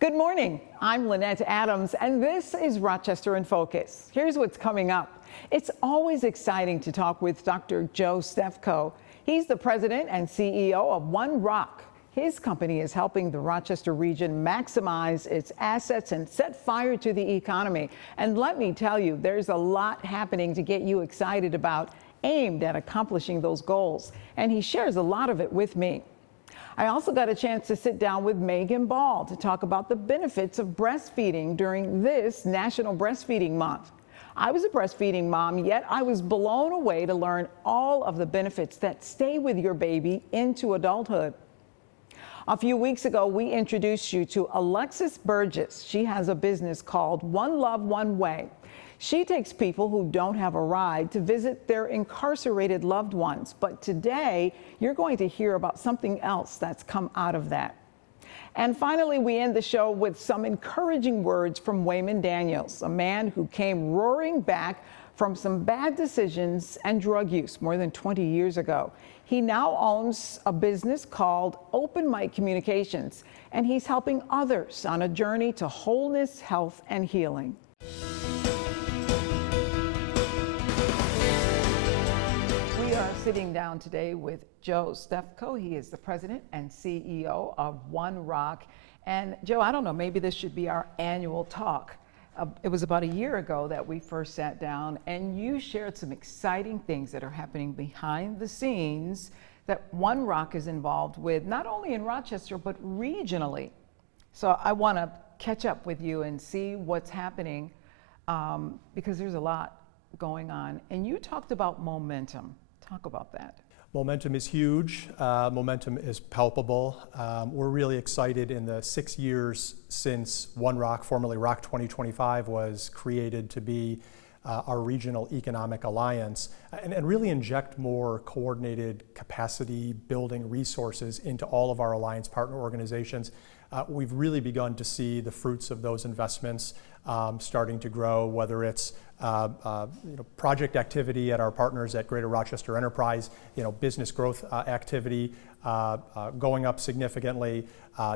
Good morning. I'm Lynette Adams, and this is Rochester in Focus. Here's what's coming up. It's always exciting to talk with Dr. Joe Stefko. He's the president and CEO of OneROC. His company is helping the Rochester region maximize its assets and set fire to the economy. And let me tell you, there's a lot happening to get you excited about, aimed at accomplishing those goals. And he shares a lot of it with me. I also got a chance to sit down with Megan Ball to talk about the benefits of breastfeeding during this National Breastfeeding Month. I was a breastfeeding mom, yet I was blown away to learn all of the benefits that stay with your baby into adulthood. A few weeks ago, we introduced you to Alexis Burgess. She has a business called One Love, One Way. She takes people who don't have a ride to visit their incarcerated loved ones. But today, you're going to hear about something else that's come out of that. And finally, we end the show with some encouraging words from Waymon Daniels, a man who came roaring back from some bad decisions and drug use more than 20 years ago. He now owns a business called Open Mic Communications, and he's helping others on a journey to wholeness, health, and healing. We are sitting down today with Joe Stefko. He is the president and CEO of OneROC. And Joe, I don't know, maybe this should be our annual talk. It was about a year ago that we first sat down, and you shared some exciting things that are happening behind the scenes that OneROC is involved with, not only in Rochester, but regionally. So I want to catch up with you and see what's happening because there's a lot going on. And you talked about momentum. Talk about that. Momentum is huge. Momentum is palpable. We're really excited in the 6 years since OneROC, formerly ROC 2025, was created to be our regional economic alliance and really inject more coordinated capacity building resources into all of our alliance partner organizations. We've really begun to see the fruits of those investments starting to grow, whether it's project activity at our partners at Greater Rochester Enterprise, business growth activity going up significantly,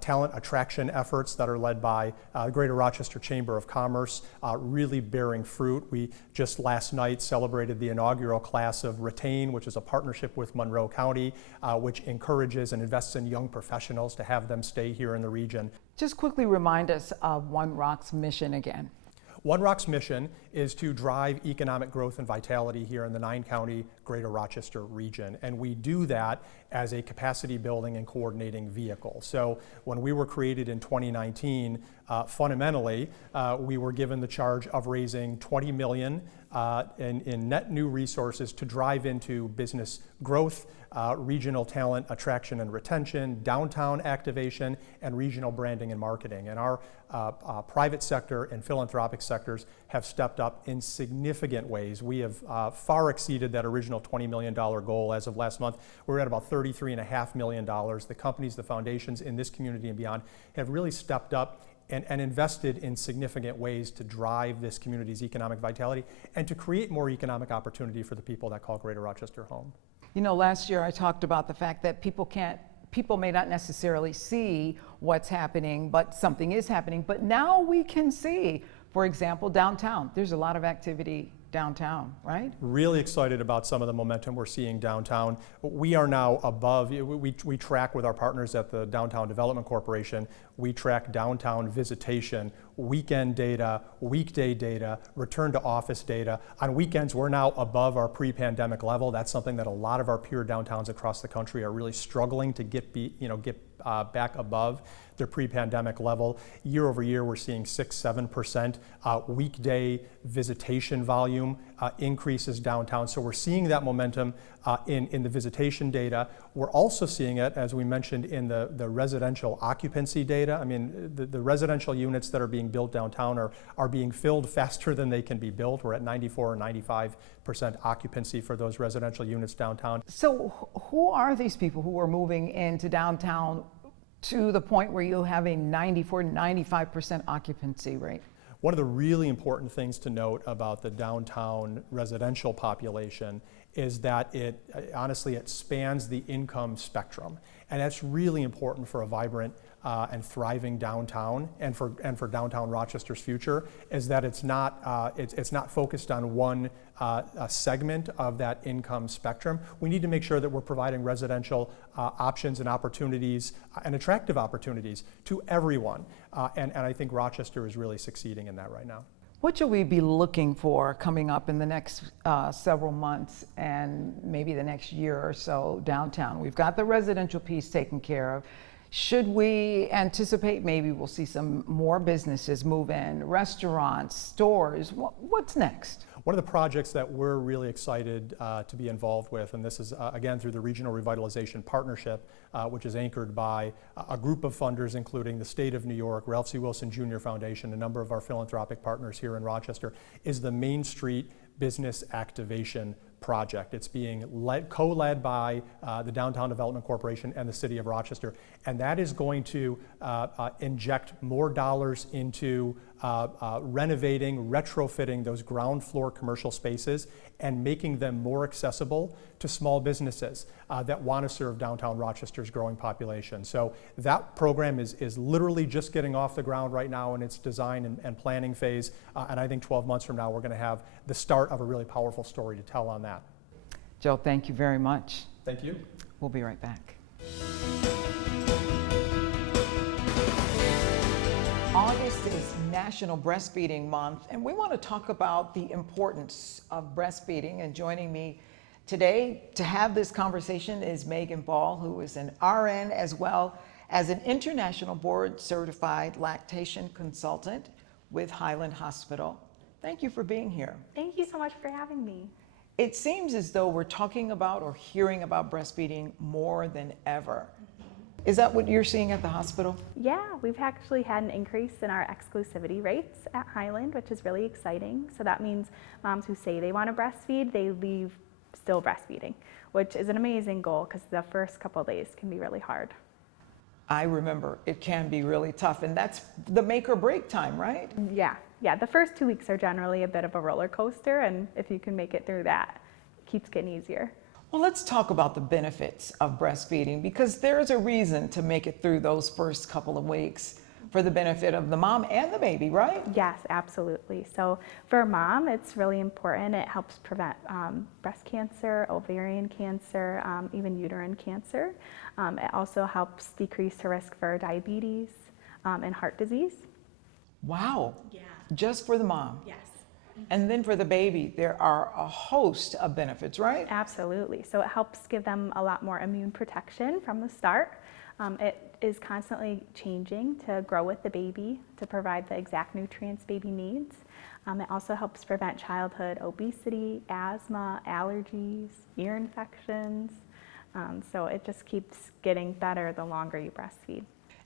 talent attraction efforts that are led by Greater Rochester Chamber of Commerce really bearing fruit. We just last night celebrated the inaugural class of Retain, which is a partnership with Monroe County, which encourages and invests in young professionals to have them stay here in the region. Just quickly remind us of OneROC's mission again. OneROC's mission is to drive economic growth and vitality here in the 9-county Greater Rochester region, and we do that as a capacity building and coordinating vehicle. So when we were created in 2019, fundamentally, we were given the charge of raising $20 million in net new resources to drive into business growth, regional talent attraction and retention, downtown activation, and regional branding and marketing. And our private sector and philanthropic sectors have stepped up in significant ways. We have far exceeded that original $20 million goal. As of last month, we're at about $33.5 million. The companies, the foundations in this community and beyond have really stepped up and invested in significant ways to drive this community's economic vitality and to create more economic opportunity for the people that call Greater Rochester home. You know, last year I talked about the fact that people may not necessarily see what's happening, but something is happening. But now we can see, for example, downtown. There's a lot of activity downtown, right? Really excited about some of the momentum we're seeing downtown. We are now above, we track with our partners at the Downtown Development Corporation, we track downtown visitation, weekend data, weekday data, return to office data. On weekends, we're now above our pre-pandemic level. That's something that a lot of our peer downtowns across the country are really struggling to get back above their pre-pandemic level. Year over year, we're seeing 6-7% weekday visitation volume increases downtown. So we're seeing that momentum in the visitation data. We're also seeing it, as we mentioned, in the residential occupancy data. I mean, the residential units that are being built downtown are being filled faster than they can be built. We're at 94 or 95% occupancy for those residential units downtown. So who are these people who are moving into downtown to the point where you have a 94, 95% occupancy rate? One of the really important things to note about the downtown residential population is that it spans the income spectrum. And that's really important for a vibrant and thriving downtown and for downtown Rochester's future is that it's not focused on one segment of that income spectrum. We need to make sure that we're providing residential options and opportunities and attractive opportunities to everyone. And I think Rochester is really succeeding in that right now. What should we be looking for coming up in the next several months and maybe the next year or so downtown? We've got the residential piece taken care of. Should we anticipate maybe we'll see some more businesses move in, restaurants, stores? What's next? One of the projects that we're really excited to be involved with, and this is again through the Regional Revitalization Partnership, which is anchored by a group of funders including the State of New York, Ralph C. Wilson Jr. Foundation, a number of our philanthropic partners here in Rochester, is the Main Street Business Activation Project. It's being co-led by the Downtown Development Corporation and the City of Rochester, and that is going to inject more dollars into renovating, retrofitting those ground floor commercial spaces and making them more accessible to small businesses that want to serve downtown Rochester's growing population. So that program is literally just getting off the ground right now in its design and planning phase, and I think 12 months from now we're going to have the start of a really powerful story to tell on that. Joe, thank you very much. Thank you. We'll be right back. August is National Breastfeeding Month, and we want to talk about the importance of breastfeeding. And joining me today to have this conversation is Megan Ball, who is an RN as well as an international board certified lactation consultant with Highland Hospital. Thank you for being here. Thank you so much for having me. It seems as though we're talking about or hearing about breastfeeding more than ever. Is that what you're seeing at the hospital? Yeah, we've actually had an increase in our exclusivity rates at Highland, which is really exciting. So that means moms who say they want to breastfeed, they leave still breastfeeding, which is an amazing goal because the first couple of days can be really hard. I remember it can be really tough, and that's the make or break time, right? Yeah, the first 2 weeks are generally a bit of a roller coaster, and if you can make it through that, it keeps getting easier. Well, let's talk about the benefits of breastfeeding, because there's a reason to make it through those first couple of weeks for the benefit of the mom and the baby, right? Yes, absolutely. So for mom, it's really important. It helps prevent breast cancer, ovarian cancer, even uterine cancer. It also helps decrease the risk for diabetes and heart disease. Wow. Yeah. Just for the mom. Yes. And then for the baby, there are a host of benefits, right? Absolutely. So it helps give them a lot more immune protection from the start. It is constantly changing to grow with the baby to provide the exact nutrients baby needs. It also helps prevent childhood obesity, asthma, allergies, ear infections. So it just keeps getting better the longer you breastfeed.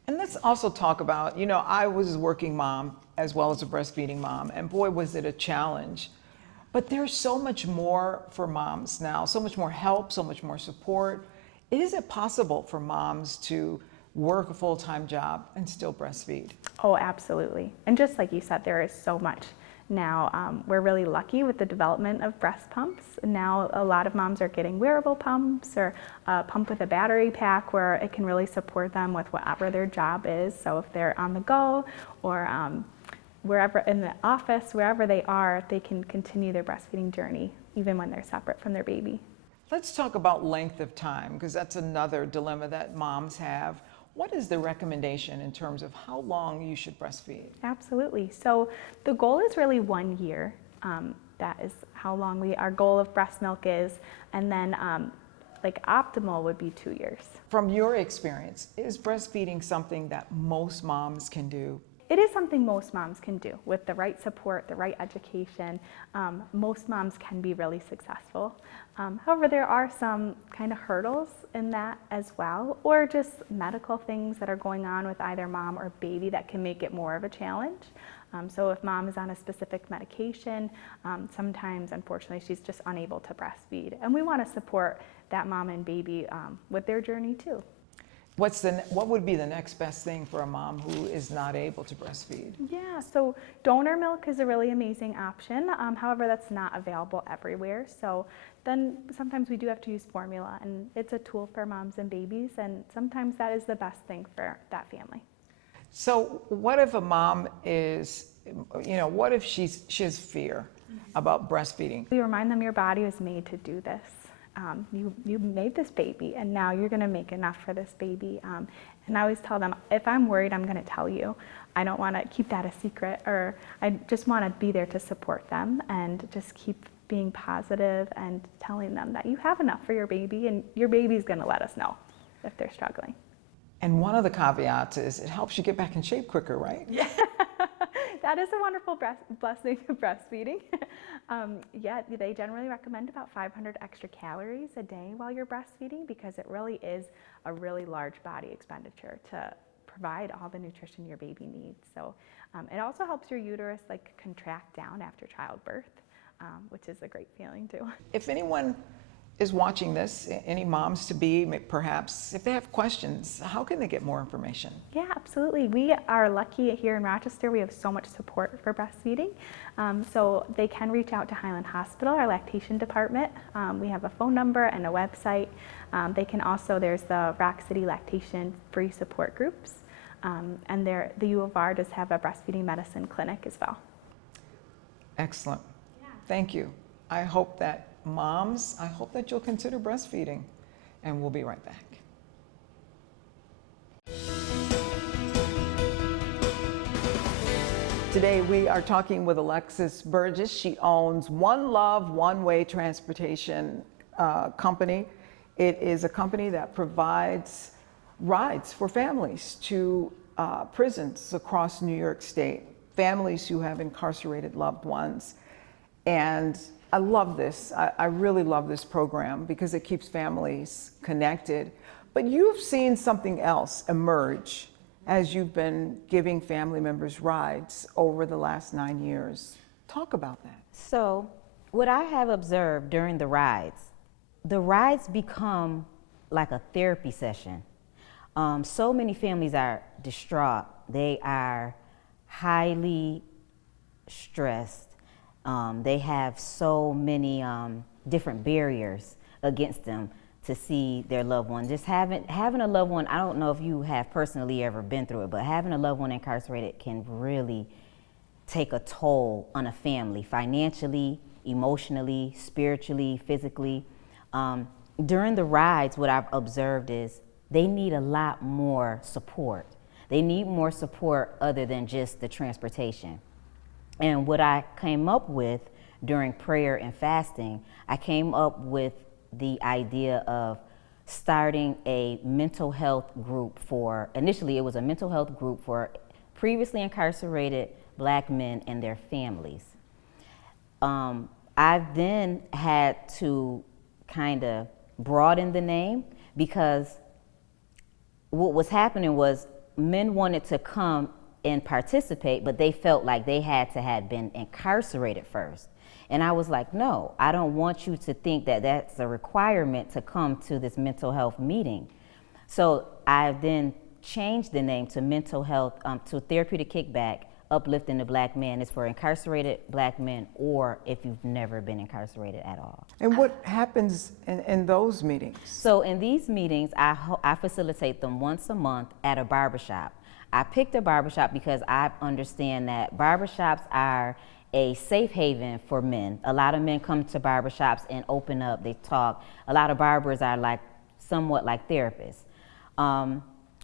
And let's also talk about, I was a working mom as well as a breastfeeding mom, and boy, was it a challenge. But there's so much more for moms now, so much more help, so much more support. Is it possible for moms to work a full-time job and still breastfeed? Oh, absolutely. And just like you said, there is so much. Now, we're really lucky with the development of breast pumps. Now, a lot of moms are getting wearable pumps or a pump with a battery pack where it can really support them with whatever their job is. So if they're on the go or wherever in the office, wherever they are, they can continue their breastfeeding journey even when they're separate from their baby. Let's talk about length of time, because that's another dilemma that moms have. What is the recommendation in terms of how long you should breastfeed? Absolutely. So the goal is really 1 year. That is how long our goal of breast milk is. And then like optimal would be 2 years. From your experience, is breastfeeding something that most moms can do? It is something most moms can do with the right support, the right education. Most moms can be really successful. However, there are some kind of hurdles in that as well, or just medical things that are going on with either mom or baby that can make it more of a challenge. So if mom is on a specific medication, sometimes, unfortunately, she's just unable to breastfeed. And we want to support that mom and baby with their journey too. What would be the next best thing for a mom who is not able to breastfeed? Yeah, so donor milk is a really amazing option. However, that's not available everywhere. So then sometimes we do have to use formula, and it's a tool for moms and babies, and sometimes that is the best thing for that family. So what if a mom is, what if she has fear about breastfeeding? We remind them your body was made to do this. You made this baby, and now you're going to make enough for this baby. And I always tell them, if I'm worried, I'm going to tell you. I don't want to keep that a secret, or I just want to be there to support them and just keep being positive and telling them that you have enough for your baby, and your baby's going to let us know if they're struggling. And one of the caveats is it helps you get back in shape quicker, right? Yeah. That is a wonderful blessing of breastfeeding. Yeah, they generally recommend about 500 extra calories a day while you're breastfeeding, because it really is a really large body expenditure to provide all the nutrition your baby needs. So it also helps your uterus contract down after childbirth, which is a great feeling too. If anyone is watching this, any moms to be, perhaps, if they have questions, how can they get more information? Yeah, absolutely. We are lucky here in Rochester. We have so much support for breastfeeding. So they can reach out to Highland Hospital, our lactation department. We have a phone number and a website. They can also, there's the Rock City Lactation Free Support Groups. And the U of R does have a breastfeeding medicine clinic as well. Excellent. Yeah. Thank you. I hope that moms, I hope that you'll consider breastfeeding, and we'll be right back. Today we are talking with Alexis Burgess. She owns One Love, One Way Transportation company. It is a company that provides rides for families to prisons across New York State, families who have incarcerated loved ones. And I love this. I really love this program because it keeps families connected. But you've seen something else emerge as you've been giving family members rides over the last 9 years. Talk about that. So what I have observed during the rides become like a therapy session. So many families are distraught. They are highly stressed. They have so many different barriers against them to see their loved one. Just having a loved one, I don't know if you have personally ever been through it, but having a loved one incarcerated can really take a toll on a family, financially, emotionally, spiritually, physically. During the rides, what I've observed is they need a lot more support. They need more support other than just the transportation. And what I came up with during prayer and fasting, I came up with the idea of starting a mental health group initially it was a mental health group for previously incarcerated Black men and their families. I then had to kind of broaden the name, because what was happening was men wanted to come and participate, but they felt like they had to have been incarcerated first. And I was like, no, I don't want you to think that that's a requirement to come to this mental health meeting. So I then changed the name to mental health, to therapeutic kickback, uplifting the Black man. It's for incarcerated Black men, or if you've never been incarcerated at all. And what happens in those meetings? So in these meetings, I facilitate them once a month at a barbershop. I picked a barbershop because I understand that barbershops are a safe haven for men. A lot of men come to barbershops and open up, they talk. A lot of barbers are somewhat like therapists.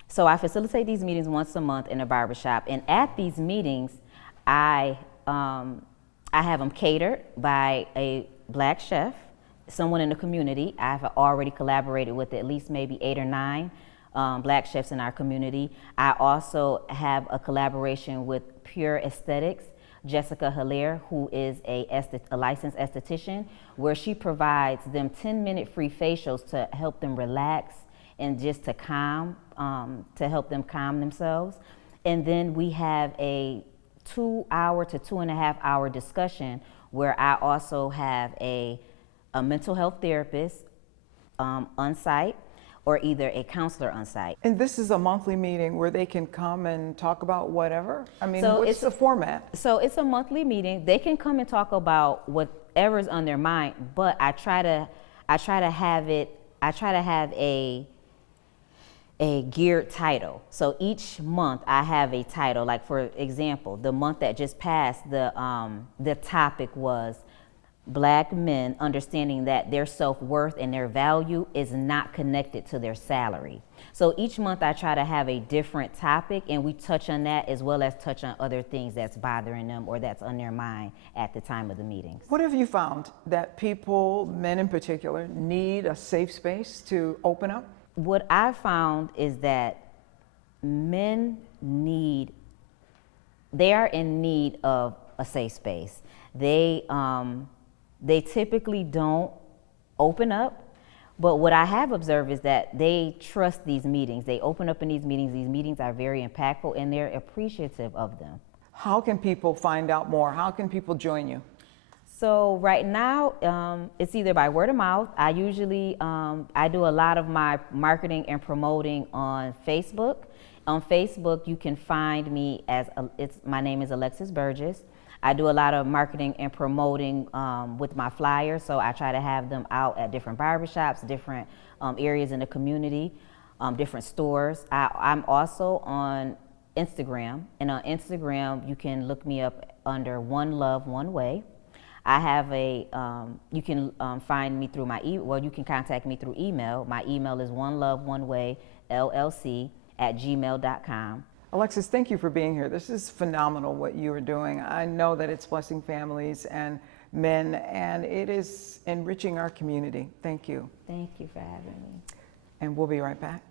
So I facilitate these meetings once a month in a barbershop, and at these meetings, I have them catered by a Black chef, someone in the community. I've already collaborated with at least maybe 8 or 9 Black chefs in our community. I also have a collaboration with Pure Aesthetics, Jessica Hilaire, who is a licensed esthetician, where she provides them 10-minute free facials to help them relax and just to help them calm themselves. And then we have a 2-hour to 2.5-hour discussion where I also have a mental health therapist on site. or either a counselor on site. And this is a monthly meeting where they can come and talk about whatever? I mean, So what's it's the format? So it's a monthly meeting. They can come and talk about whatever's on their mind, but I try to have a geared title. So each month I have a title. Like for example, the month that just passed, the topic was Black men understanding that their self-worth and their value is not connected to their salary. So each month I try to have a different topic, and we touch on that as well as touch on other things that's bothering them or that's on their mind at the time of the meetings. What have you found that people, men in particular, need a safe space to open up? What I found is that men they are in need of a safe space. They typically don't open up, but what I have observed is that they trust these meetings. They open up in these meetings. These meetings are very impactful, and they're appreciative of them. How can people find out more? How can people join you? So right now, it's either by word of mouth. I usually, I do a lot of my marketing and promoting on Facebook. On Facebook, you can find me my name is Alexis Burgess. I do a lot of marketing and promoting with my flyers, so I try to have them out at different barbershops, different areas in the community, different stores. I'm also on Instagram, and on Instagram, you can look me up under One Love, One Way. I have you can find me through you can contact me through email. My email is oneloveonewayllc@gmail.com. Alexis, thank you for being here. This is phenomenal what you are doing. I know that it's blessing families and men, and it is enriching our community. Thank you. Thank you for having me. And we'll be right back.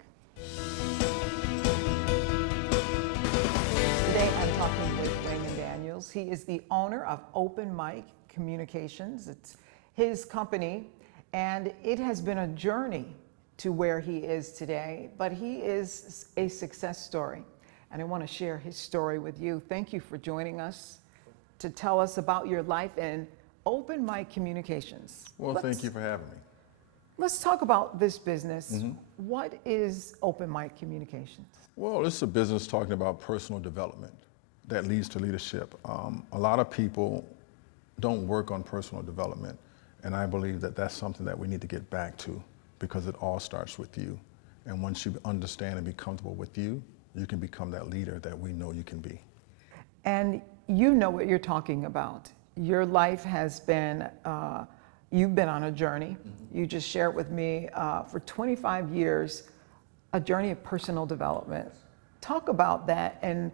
Today I'm talking with Waymon Daniels. He is the owner of Open Mic Communications. It's his company, and it has been a journey to where he is today, but he is a success story. And I want to share his story with you. Thank you for joining us to tell us about your life and Open Mic Communications. Well, thank you for having me. Let's talk about this business. What is Open Mic Communications? Well, it's a business talking about personal development that leads to leadership. A lot of people don't work on personal development, and I believe that that's something that we need to get back to, because it all starts with you. And once you understand and be comfortable with you, you can become that leader that we know you can be. And you know what you're talking about. Your life has been, you've been on a journey. You just shared with me for 25 years, a journey of personal development. Talk about that, and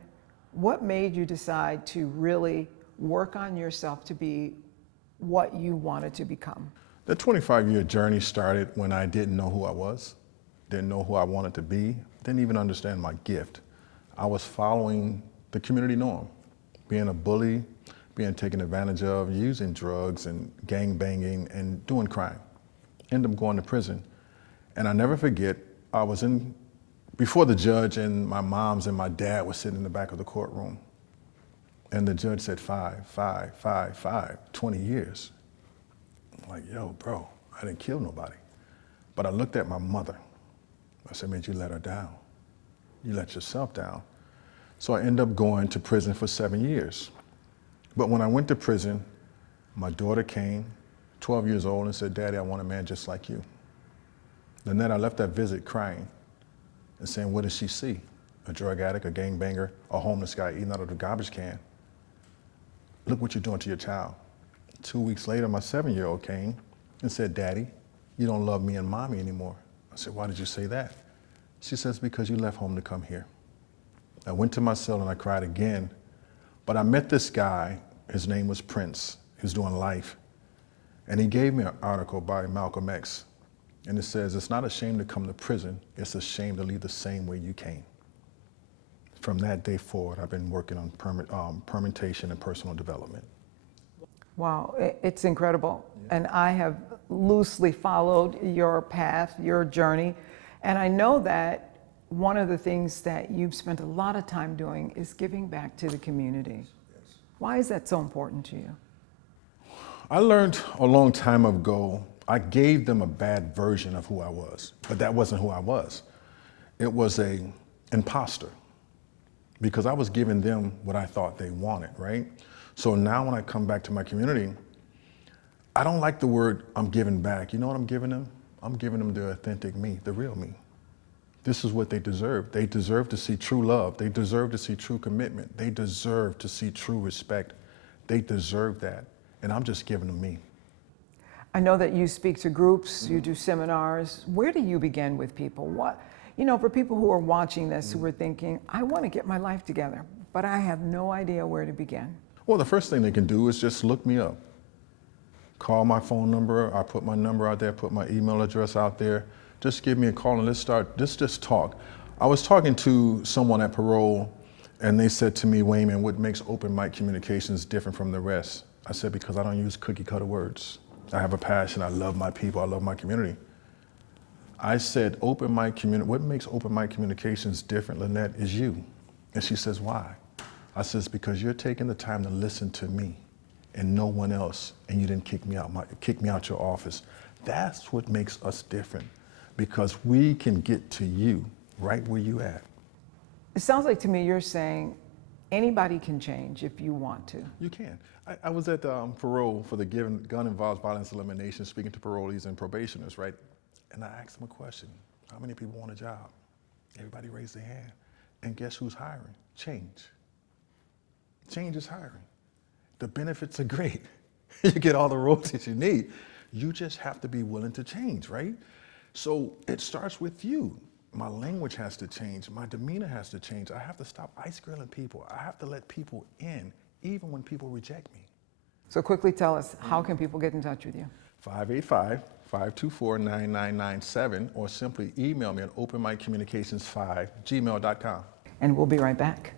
what made you decide to really work on yourself to be what you wanted to become? The 25-year journey started when I didn't know who I was, didn't know who I wanted to be, didn't even understand my gift. I was following the community norm, being a bully, being taken advantage of, using drugs and gang banging and doing crime. Ended up going to prison. And I never forget, I was before the judge, and my moms and my dad were sitting in the back of the courtroom. And the judge said 20 years. I'm like, yo, bro, I didn't kill nobody. But I looked at my mother. I said, man, you let her down. You let yourself down. So I ended up going to prison for 7 years. But when I went to prison, my daughter came, 12 years old, and said, Daddy, I want a man just like you. And then I left that visit crying and saying, what did she see? A drug addict, a gangbanger, a homeless guy eating out of the garbage can. Look what you're doing to your child. 2 weeks later, my 7-year-old came and said, Daddy, you don't love me and Mommy anymore. I said, why did you say that? She says, because you left home to come here. I went to my cell and I cried again, but I met this guy, his name was Prince, he was doing life, and he gave me an article by Malcolm X, and it says, it's not a shame to come to prison, it's a shame to leave the same way you came. From that day forward, I've been working on permutation and personal development. Wow, it's incredible. Yeah. And I have loosely followed your path, your journey, and I know that one of the things that you've spent a lot of time doing is giving back to the community. Yes. Why is that so important to you? I learned a long time ago, I gave them a bad version of who I was, but that wasn't who I was. It was an imposter because I was giving them what I thought they wanted, right? So now when I come back to my community, I don't like the word I'm giving back. You know what I'm giving them? I'm giving them the authentic me, the real me. This is what they deserve. They deserve to see true love. They deserve to see true commitment. They deserve to see true respect. They deserve that. And I'm just giving them me. I know that you speak to groups, you do seminars. Where do you begin with people? What, you know, for people who are watching this, who are thinking, I want to get my life together, but I have no idea where to begin. Well, the first thing they can do is just look me up. Call my phone number. I put my number out there, put my email address out there. Just give me a call and let's just talk. I was talking to someone at Parole and they said to me, Waymon, what makes open mic communications different from the rest? I said, because I don't use cookie cutter words. I have a passion. I love my people. I love my community. I said, what makes open mic communications different, Lynette, is you. And she says, why? I says, because you're taking the time to listen to me and no one else, and you didn't kick me out your office. That's what makes us different, because we can get to you right where you at. It sounds like to me you're saying anybody can change if you want to. You can. I was at Parole for the Gun Involved Violence Elimination, speaking to parolees and probationers, right? And I asked them a question. How many people want a job? Everybody raised their hand. And guess who's hiring? Change. Change is hiring. The benefits are great. You get all the roles that you need. You just have to be willing to change, right? So it starts with you. My language has to change. My demeanor has to change. I have to stop ice grilling people. I have to let people in, even when people reject me. So quickly tell us, how can people get in touch with you? 585-524-9997, or simply email me at openmiccommunications5@gmail.com. And we'll be right back.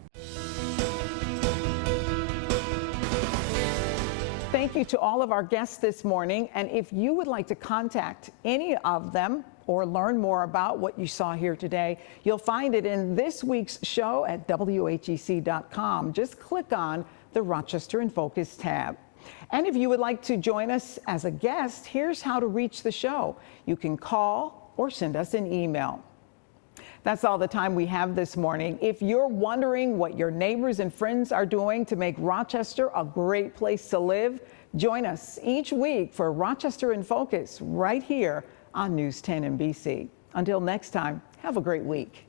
Thank you to all of our guests this morning. And if you would like to contact any of them or learn more about what you saw here today, you'll find it in this week's show at WHEC.com. Just click on the Rochester in Focus tab. And if you would like to join us as a guest, here's how to reach the show. You can call or send us an email. That's all the time we have this morning. If you're wondering what your neighbors and friends are doing to make Rochester a great place to live, join us each week for Rochester in Focus right here on News 10 NBC. Until next time, have a great week.